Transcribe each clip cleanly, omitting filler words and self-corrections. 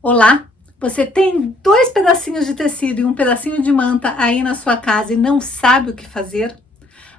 Olá, você tem dois pedacinhos de tecido e um pedacinho de manta aí na sua casa e não sabe o que fazer?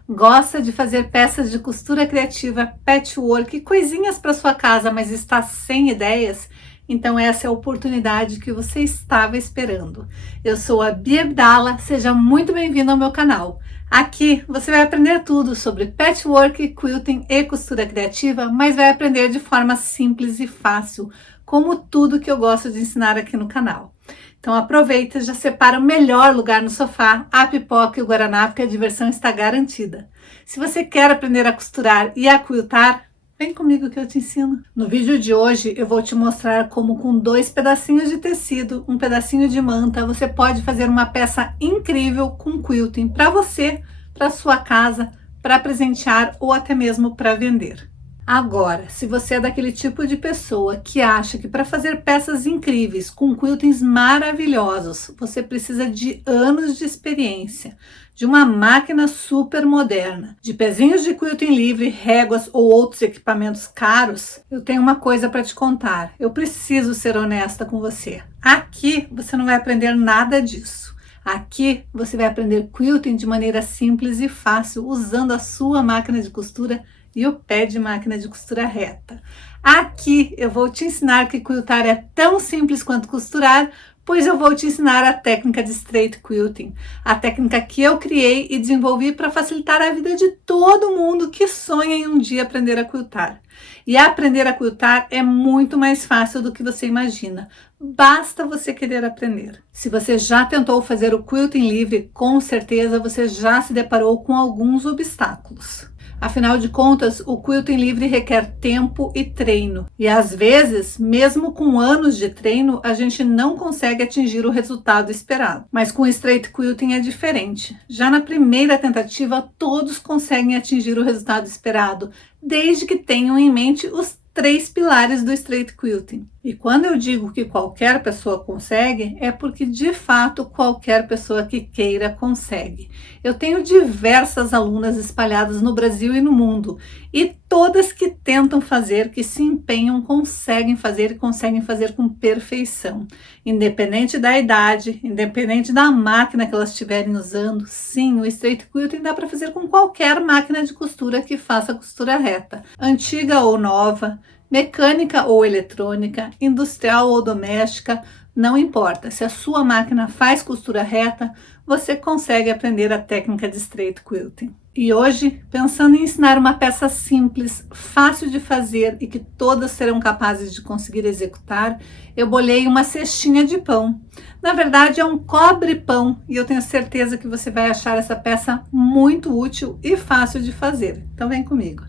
Gosta de fazer peças de costura criativa, patchwork, coisinhas para sua casa, mas está sem ideias? Então essa é a oportunidade que você estava esperando. Eu sou a Bia Abdala, seja muito bem-vindo ao meu canal. Aqui você vai aprender tudo sobre patchwork, quilting e costura criativa, mas vai aprender de forma simples e fácil, como tudo que eu gosto de ensinar aqui no canal. Então aproveita, já separa o melhor lugar no sofá, a pipoca e o guaraná, porque a diversão está garantida. Se você quer aprender a costurar e a quiltar, vem comigo que eu te ensino. No vídeo de hoje eu vou te mostrar como com dois pedacinhos de tecido, um pedacinho de manta, você pode fazer uma peça incrível com quilting para você, para sua casa, para presentear ou até mesmo para vender. Agora, se você é daquele tipo de pessoa que acha que para fazer peças incríveis com quiltings maravilhosos, você precisa de anos de experiência, de uma máquina super moderna, de pezinhos de quilting livre, réguas ou outros equipamentos caros, eu tenho uma coisa para te contar. Eu preciso ser honesta com você. Aqui você não vai aprender nada disso. Aqui você vai aprender quilting de maneira simples e fácil, usando a sua máquina de costura e o pé de máquina de costura reta. Aqui eu vou te ensinar que quiltar é tão simples quanto costurar, pois eu vou te ensinar a técnica de straight quilting, a técnica que eu criei e desenvolvi para facilitar a vida de todo mundo que sonha em um dia aprender a quiltar. E aprender a quiltar é muito mais fácil do que você imagina. Basta você querer aprender. Se você já tentou fazer o quilting livre, com certeza você já se deparou com alguns obstáculos. Afinal de contas, o quilting livre requer tempo e treino. E às vezes, mesmo com anos de treino, a gente não consegue atingir o resultado esperado. Mas com o straight quilting é diferente. Já na primeira tentativa, todos conseguem atingir o resultado esperado, desde que tenham em mente os 3 pilares do straight quilting. E quando eu digo que qualquer pessoa consegue, é porque de fato qualquer pessoa que queira consegue. Eu tenho diversas alunas espalhadas no Brasil e no mundo, e todas que tentam fazer, que se empenham, conseguem fazer e conseguem fazer com perfeição. Independente da idade, independente da máquina que elas estiverem usando, sim, o straight quilting dá para fazer com qualquer máquina de costura que faça costura reta, antiga ou nova, mecânica ou eletrônica, industrial ou doméstica, não importa. Se a sua máquina faz costura reta, você consegue aprender a técnica de straight quilting. E hoje, pensando em ensinar uma peça simples, fácil de fazer e que todas serão capazes de conseguir executar, eu bolhei uma cestinha de pão. Na verdade, é um cobre-pão e eu tenho certeza que você vai achar essa peça muito útil e fácil de fazer. Então vem comigo.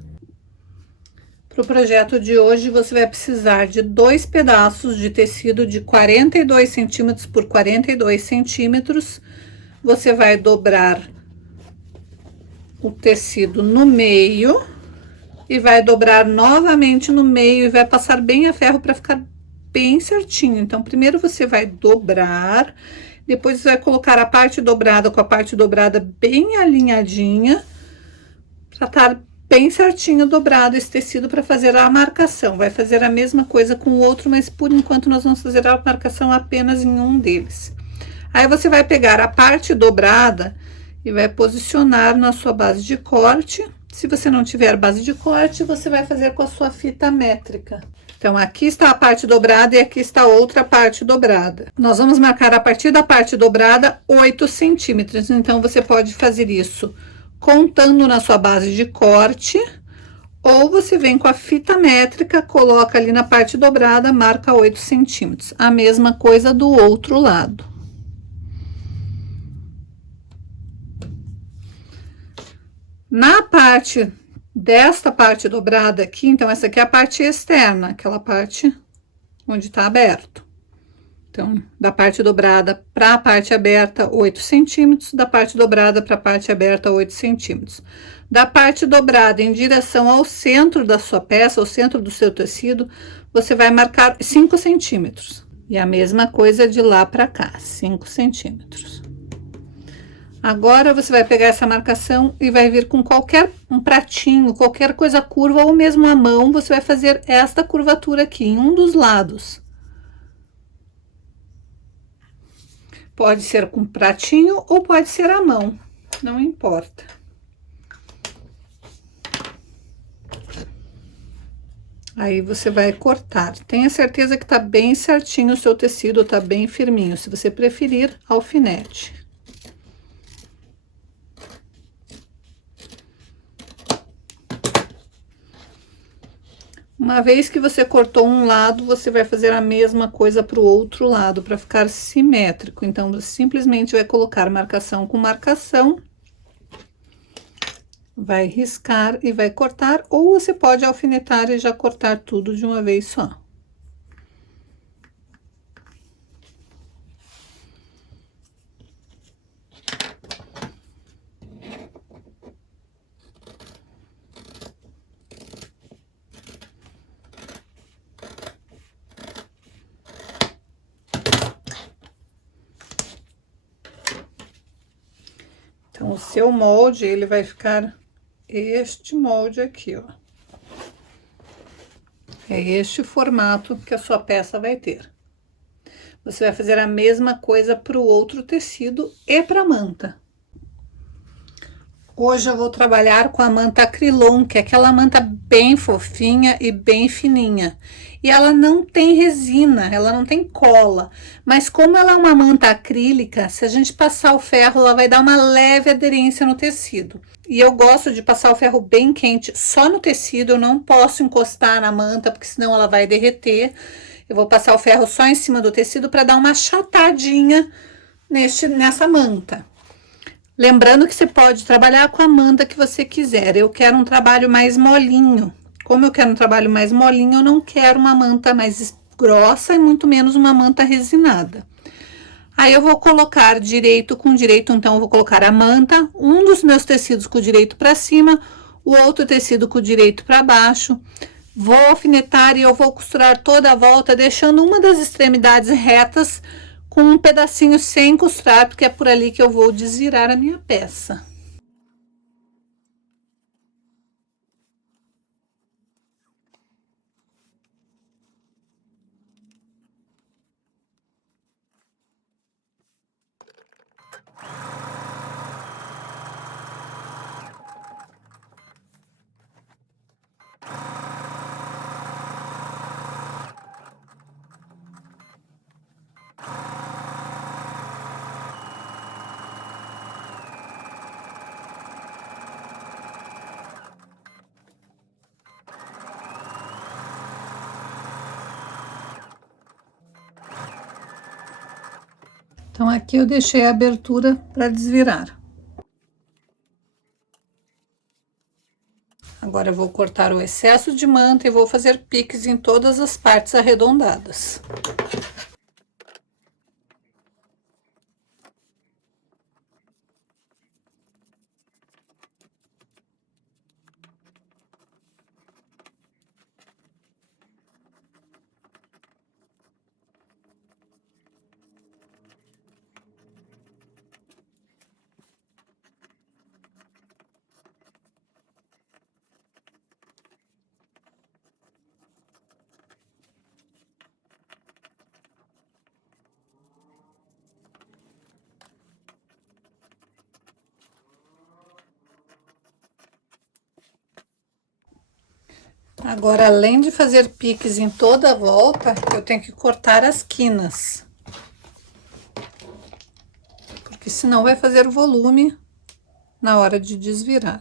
Para o projeto de hoje, você vai precisar de 2 pedaços de tecido de 42 centímetros por 42 centímetros. Você vai dobrar o tecido no meio e vai dobrar novamente no meio e vai passar bem a ferro para ficar bem certinho. Então, primeiro você vai dobrar, depois você vai colocar a parte dobrada com a parte dobrada bem alinhadinha, para estar bem certinho dobrado esse tecido para fazer a marcação. Vai fazer a mesma coisa com o outro, mas por enquanto nós vamos fazer a marcação apenas em um deles. Aí você vai pegar a parte dobrada e vai posicionar na sua base de corte. Se você não tiver base de corte, você vai fazer com a sua fita métrica. Então, aqui está a parte dobrada e aqui está outra parte dobrada. Nós vamos marcar a partir da parte dobrada 8 centímetros. Então, você pode fazer isso contando na sua base de corte, ou você vem com a fita métrica, coloca ali na parte dobrada, marca 8 centímetros. A mesma coisa do outro lado. Na parte desta parte dobrada aqui, então essa aqui é a parte externa, aquela parte onde está aberto. Então, da parte dobrada para a parte aberta, 8 centímetros, da parte dobrada para a parte aberta, 8 centímetros. Da parte dobrada em direção ao centro da sua peça, ao centro do seu tecido, você vai marcar 5 centímetros. E a mesma coisa de lá para cá, 5 centímetros. Agora, você vai pegar essa marcação e vai vir com um pratinho, qualquer coisa curva, ou mesmo a mão, você vai fazer esta curvatura aqui, em um dos lados. Pode ser com pratinho ou pode ser à mão, não importa. Aí você vai cortar. Tenha certeza que tá bem certinho o seu tecido, tá bem firminho. Se você preferir, alfinete. Uma vez que você cortou um lado, você vai fazer a mesma coisa para o outro lado, para ficar simétrico. Então, você simplesmente vai colocar marcação com marcação, vai riscar e vai cortar, ou você pode alfinetar e já cortar tudo de uma vez só. Então, o seu molde, ele vai ficar este molde aqui, ó. É este formato que a sua peça vai ter. Você vai fazer a mesma coisa para o outro tecido e para a manta. Hoje eu vou trabalhar com a manta Acrylon, que é aquela manta bem fofinha e bem fininha. E ela não tem resina, ela não tem cola. Mas como ela é uma manta acrílica, se a gente passar o ferro, ela vai dar uma leve aderência no tecido. E eu gosto de passar o ferro bem quente só no tecido, eu não posso encostar na manta, porque senão ela vai derreter. Eu vou passar o ferro só em cima do tecido para dar uma achatadinha nessa manta. Lembrando que você pode trabalhar com a manta que você quiser. Eu quero um trabalho mais molinho. Como eu quero um trabalho mais molinho, eu não quero uma manta mais grossa e muito menos uma manta resinada. Aí eu vou colocar direito com direito, então eu vou colocar a manta, um dos meus tecidos com o direito para cima, o outro tecido com o direito para baixo. Vou alfinetar e eu vou costurar toda a volta, deixando uma das extremidades retas, com um pedacinho sem costurar, porque é por ali que eu vou desvirar a minha peça. Então, aqui eu deixei a abertura para desvirar. Agora eu vou cortar o excesso de manta e vou fazer piques em todas as partes arredondadas. Agora, além de fazer piques em toda a volta, eu tenho que cortar as quinas. Porque senão vai fazer volume na hora de desvirar.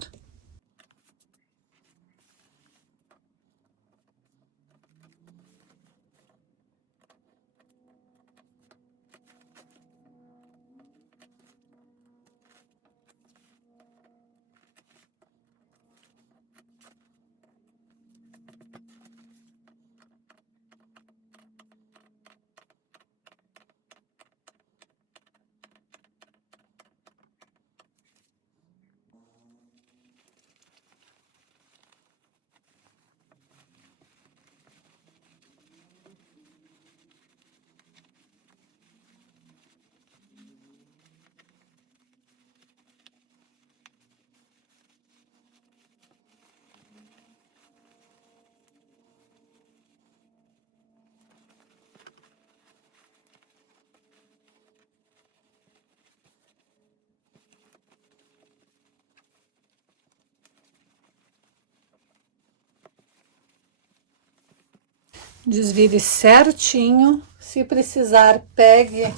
Desvire certinho. Se precisar, pegue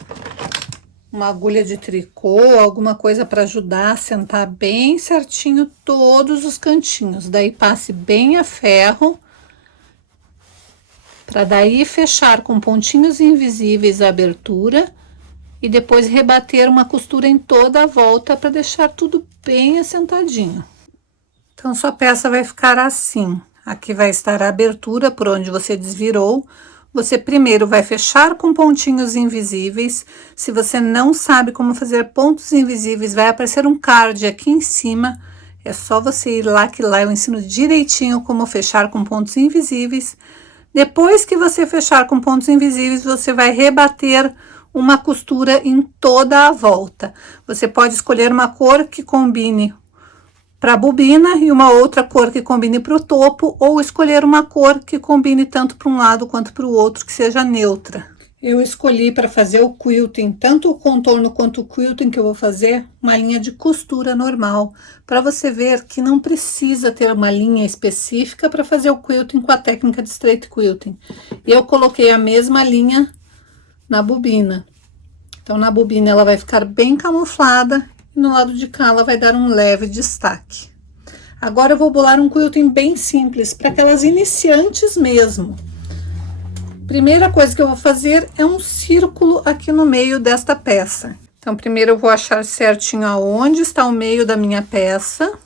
uma agulha de tricô, alguma coisa para ajudar a sentar bem certinho todos os cantinhos. Daí passe bem a ferro, para daí fechar com pontinhos invisíveis a abertura e depois rebater uma costura em toda a volta para deixar tudo bem assentadinho. Então, sua peça vai ficar assim. Aqui vai estar a abertura por onde você desvirou. Você primeiro vai fechar com pontinhos invisíveis. Se você não sabe como fazer pontos invisíveis, vai aparecer um card aqui em cima. É só você ir lá, que lá eu ensino direitinho como fechar com pontos invisíveis. Depois que você fechar com pontos invisíveis, você vai rebater uma costura em toda a volta. Você pode escolher uma cor que combine para a bobina e uma outra cor que combine para o topo, ou escolher uma cor que combine tanto para um lado quanto para o outro, que seja neutra. Eu escolhi para fazer o quilting, tanto o contorno quanto o quilting que eu vou fazer, uma linha de costura normal, para você ver que não precisa ter uma linha específica para fazer o quilting com a técnica de straight quilting. Eu coloquei a mesma linha na bobina. Então, na bobina ela vai ficar bem camuflada e no lado de cá ela vai dar um leve destaque. Agora eu vou bolar um quilting bem simples, para aquelas iniciantes mesmo. Primeira coisa que eu vou fazer é um círculo aqui no meio desta peça. Então, primeiro eu vou achar certinho aonde está o meio da minha peça.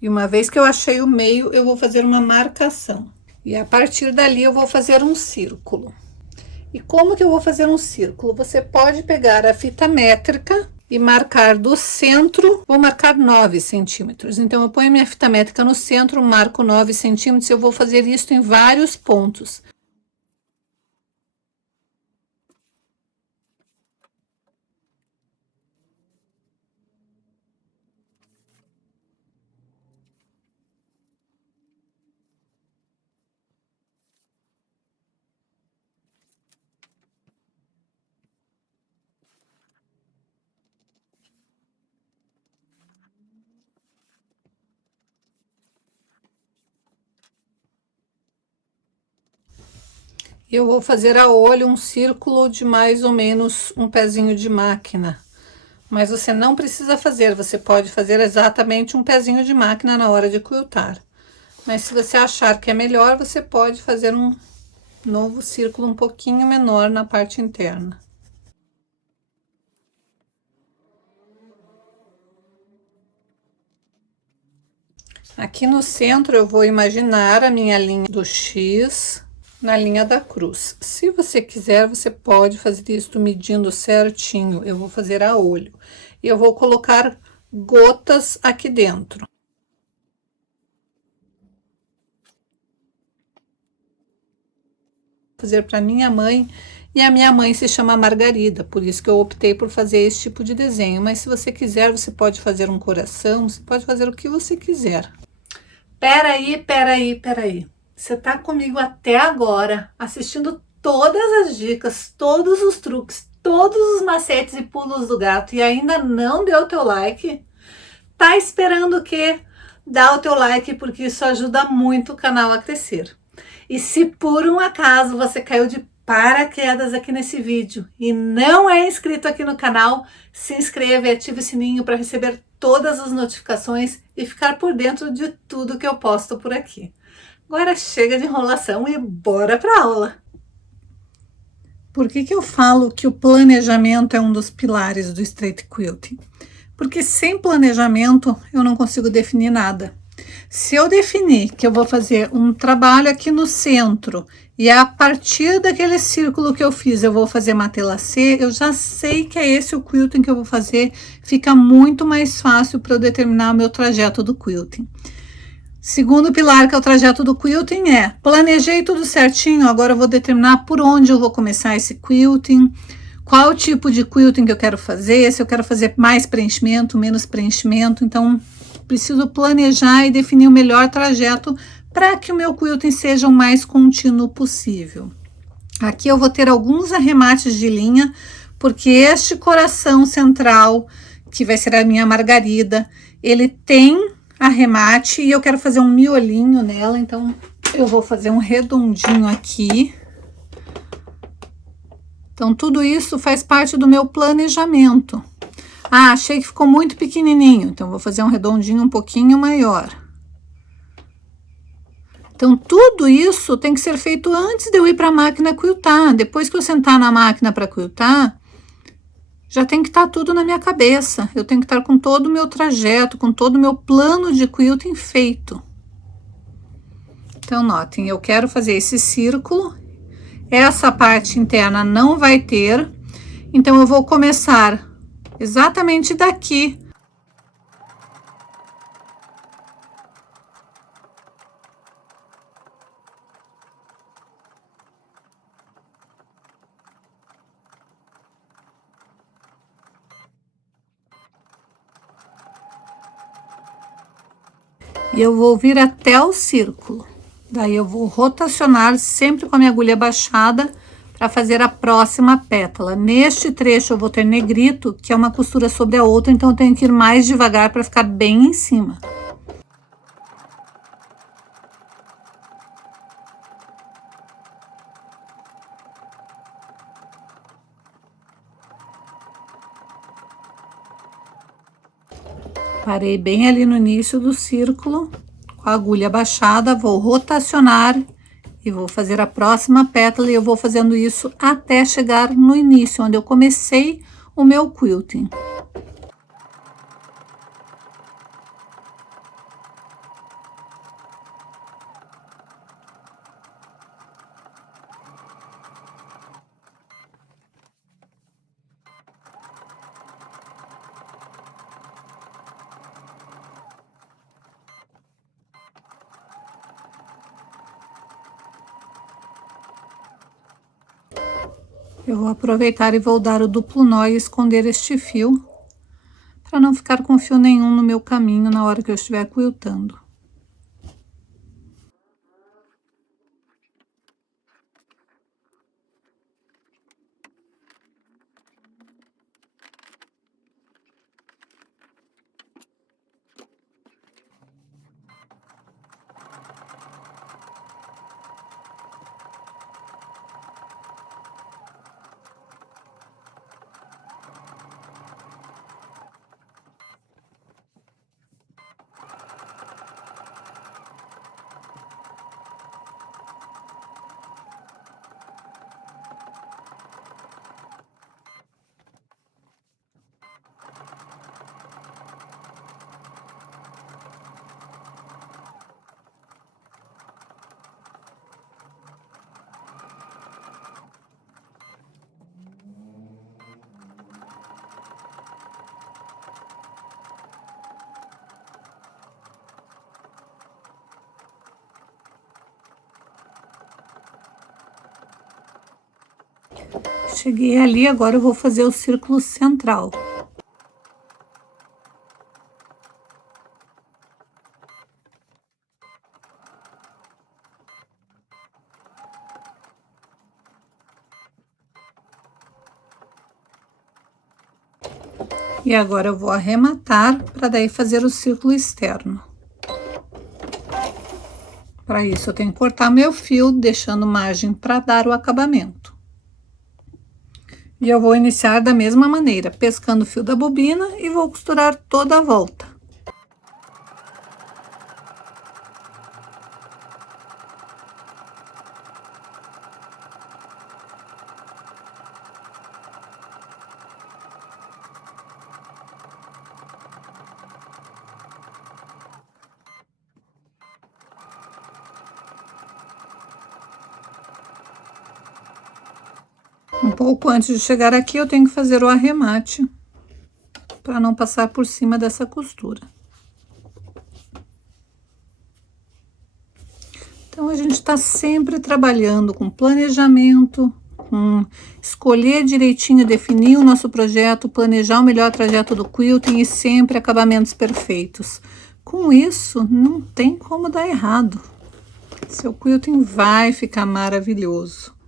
E uma vez que eu achei o meio, eu vou fazer uma marcação. E a partir dali eu vou fazer um círculo. E como que eu vou fazer um círculo? Você pode pegar a fita métrica e marcar do centro, vou marcar 9 centímetros. Então, eu ponho a minha fita métrica no centro, marco 9 centímetros, eu vou fazer isso em vários pontos. Eu vou fazer a olho um círculo de mais ou menos um pezinho de máquina. Mas você não precisa fazer, você pode fazer exatamente um pezinho de máquina na hora de quiltar. Mas se você achar que é melhor, você pode fazer um novo círculo um pouquinho menor na parte interna. Aqui no centro eu vou imaginar a minha linha do X na linha da cruz. Se você quiser, você pode fazer isso medindo certinho. Eu vou fazer a olho. E eu vou colocar gotas aqui dentro. Vou fazer para minha mãe, e a minha mãe se chama Margarida, por isso que eu optei por fazer esse tipo de desenho. Mas se você quiser, você pode fazer um coração, você pode fazer o que você quiser. Peraí. Você tá comigo até agora, assistindo todas as dicas, todos os truques, todos os macetes e pulos do gato e ainda não deu teu like? Tá esperando o quê? Dá o teu like, porque isso ajuda muito o canal a crescer. E se por um acaso você caiu de paraquedas aqui nesse vídeo e não é inscrito aqui no canal, se inscreva e ative o sininho para receber todas as notificações e ficar por dentro de tudo que eu posto por aqui. Agora chega de enrolação e bora para aula! Por que eu falo que o planejamento é um dos pilares do straight quilting? Porque sem planejamento eu não consigo definir nada. Se eu definir que eu vou fazer um trabalho aqui no centro e a partir daquele círculo que eu fiz eu vou fazer matelassé, eu já sei que é esse o quilting que eu vou fazer, fica muito mais fácil para eu determinar o meu trajeto do quilting. Segundo pilar, que é o trajeto do quilting, é planejei tudo certinho, agora eu vou determinar por onde eu vou começar esse quilting, qual tipo de quilting que eu quero fazer, se eu quero fazer mais preenchimento, menos preenchimento. Então, preciso planejar e definir o melhor trajeto para que o meu quilting seja o mais contínuo possível. Aqui eu vou ter alguns arremates de linha, porque este coração central, que vai ser a minha margarida, ele tem arremate e eu quero fazer um miolinho nela, então Eu vou fazer um redondinho aqui. Então, tudo isso faz parte do meu planejamento. Ah, achei que ficou muito pequenininho, então vou fazer um redondinho um pouquinho maior. Então, tudo isso tem que ser feito antes de eu ir para a máquina quiltar. Depois que eu sentar na máquina para quiltar, já tem que estar tudo na minha cabeça. Eu tenho que estar com todo o meu trajeto, com todo o meu plano de quilting feito. Então, notem, eu quero fazer esse círculo. Essa parte interna não vai ter. Então, eu vou começar exatamente daqui. E eu vou vir até o círculo. Daí eu vou rotacionar sempre com a minha agulha baixada para fazer a próxima pétala. Neste trecho eu vou ter negrito, que é uma costura sobre a outra, então eu tenho que ir mais devagar para ficar bem em cima. Parei bem ali no início do círculo, com a agulha baixada, vou rotacionar e vou fazer a próxima pétala, e eu vou fazendo isso até chegar no início, onde eu comecei o meu quilting. Eu vou aproveitar e vou dar o duplo nó e esconder este fio, para não ficar com fio nenhum no meu caminho na hora que eu estiver quiltando. Cheguei ali, agora eu vou fazer o círculo central. E agora eu vou arrematar para daí fazer o círculo externo. Para isso eu tenho que cortar meu fio, deixando margem para dar o acabamento. E eu vou iniciar da mesma maneira, pescando o fio da bobina e vou costurar toda a volta. Um pouco antes de chegar aqui, eu tenho que fazer o arremate, para não passar por cima dessa costura. Então, a gente está sempre trabalhando com planejamento, com escolher direitinho, definir o nosso projeto, planejar o melhor trajeto do quilting e sempre acabamentos perfeitos. Com isso, não tem como dar errado. Seu quilting vai ficar maravilhoso.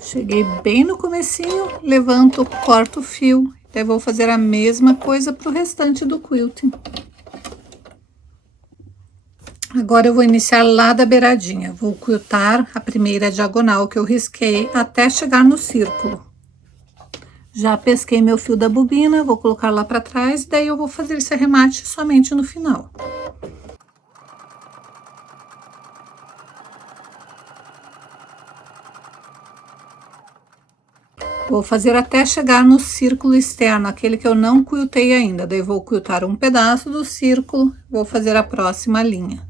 Cheguei bem no comecinho, levanto, corto o fio, Até vou fazer a mesma coisa para o restante do quilting. Agora eu vou iniciar lá da beiradinha. Vou quiltar a primeira diagonal que eu risquei até chegar no círculo. Já pesquei meu fio da bobina, vou colocar lá para trás, daí eu vou fazer esse arremate somente no final. Vou fazer até chegar no círculo externo, aquele que eu não quiltei ainda. Daí vou quiltar um pedaço do círculo, vou fazer a próxima linha.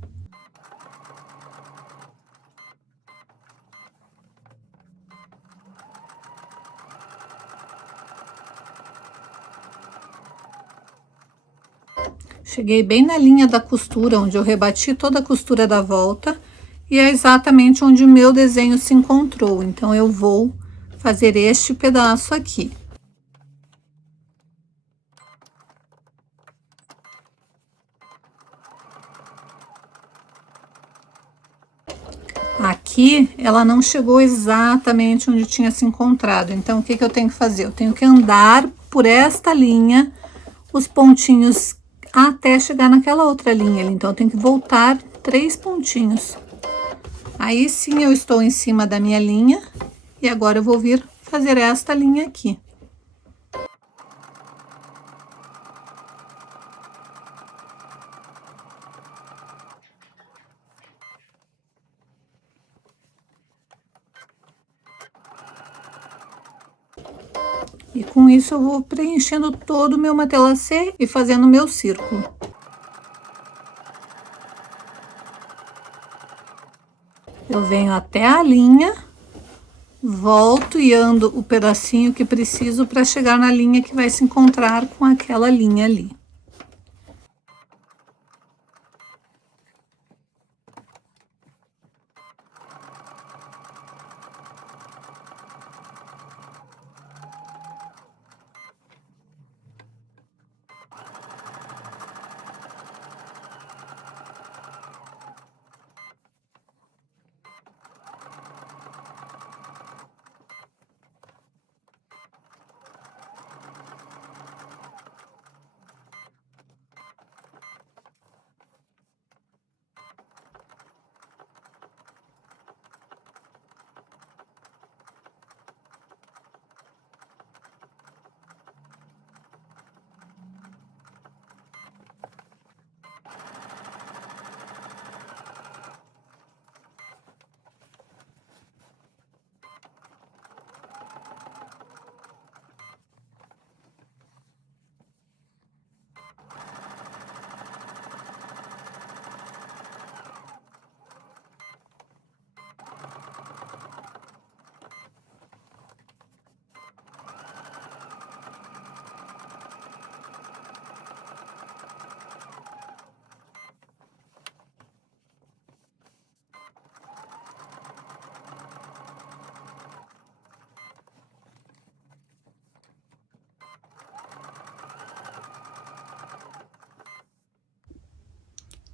Cheguei bem na linha da costura, onde eu rebati toda a costura da volta, e é exatamente onde o meu desenho se encontrou. Então, eu vou fazer este pedaço aqui. Aqui, ela não chegou exatamente onde tinha se encontrado. Então, o que que eu tenho que fazer? Eu tenho que andar por esta linha, os pontinhos até chegar naquela outra linha ali. Então, eu tenho que voltar 3 pontinhos. Aí sim eu estou em cima da minha linha e agora eu vou vir fazer esta linha aqui. E com isso eu vou preenchendo todo o meu matelassé e fazendo o meu círculo. Eu venho até a linha, volto e ando o pedacinho que preciso para chegar na linha que vai se encontrar com aquela linha ali.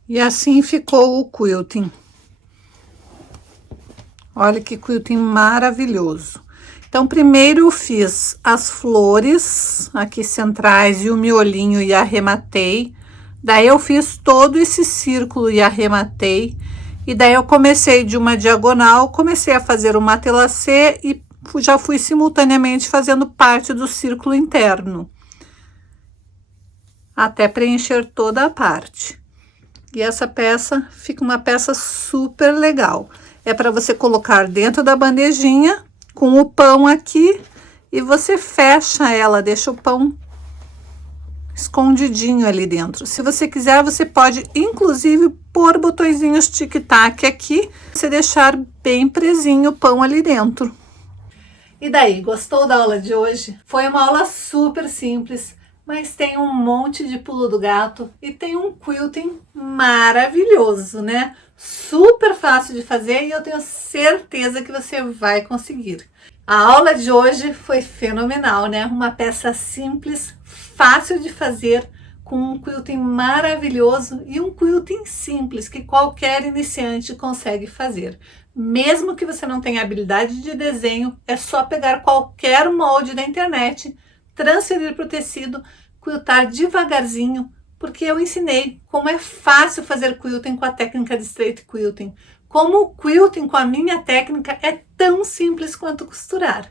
E assim ficou o quilting. Olha que quilting maravilhoso. Então, primeiro eu fiz as flores aqui centrais e o miolinho e arrematei. Daí eu fiz todo esse círculo e arrematei. E daí eu comecei de uma diagonal, comecei a fazer o matelassé e já fui simultaneamente fazendo parte do círculo interno. Até preencher toda a parte. E essa peça fica uma peça super legal. É para você colocar dentro da bandejinha com o pão aqui e você fecha ela, deixa o pão escondidinho ali dentro. Se você quiser, você pode inclusive pôr botõezinhos tic-tac aqui, você deixar bem presinho o pão ali dentro. E daí, gostou da aula de hoje? Foi uma aula super simples, mas tem um monte de pulo do gato e tem um quilting maravilhoso, né? Super fácil de fazer e eu tenho certeza que você vai conseguir. A aula de hoje foi fenomenal, né? Uma peça simples, fácil de fazer, com um quilting maravilhoso e um quilting simples que qualquer iniciante consegue fazer. Mesmo que você não tenha habilidade de desenho, é só pegar qualquer molde da internet, transferir para o tecido, quiltar devagarzinho, porque eu ensinei como é fácil fazer quilting com a técnica de straight quilting. Como o quilting com a minha técnica é tão simples quanto costurar.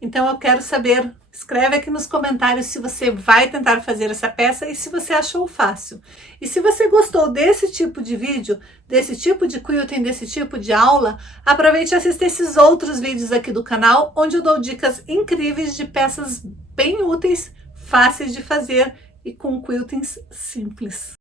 Então eu quero saber, escreve aqui nos comentários se você vai tentar fazer essa peça e se você achou fácil. E se você gostou desse tipo de vídeo, desse tipo de quilting, desse tipo de aula, aproveite e assista esses outros vídeos aqui do canal, onde eu dou dicas incríveis de peças bem úteis, fáceis de fazer e com quiltings simples.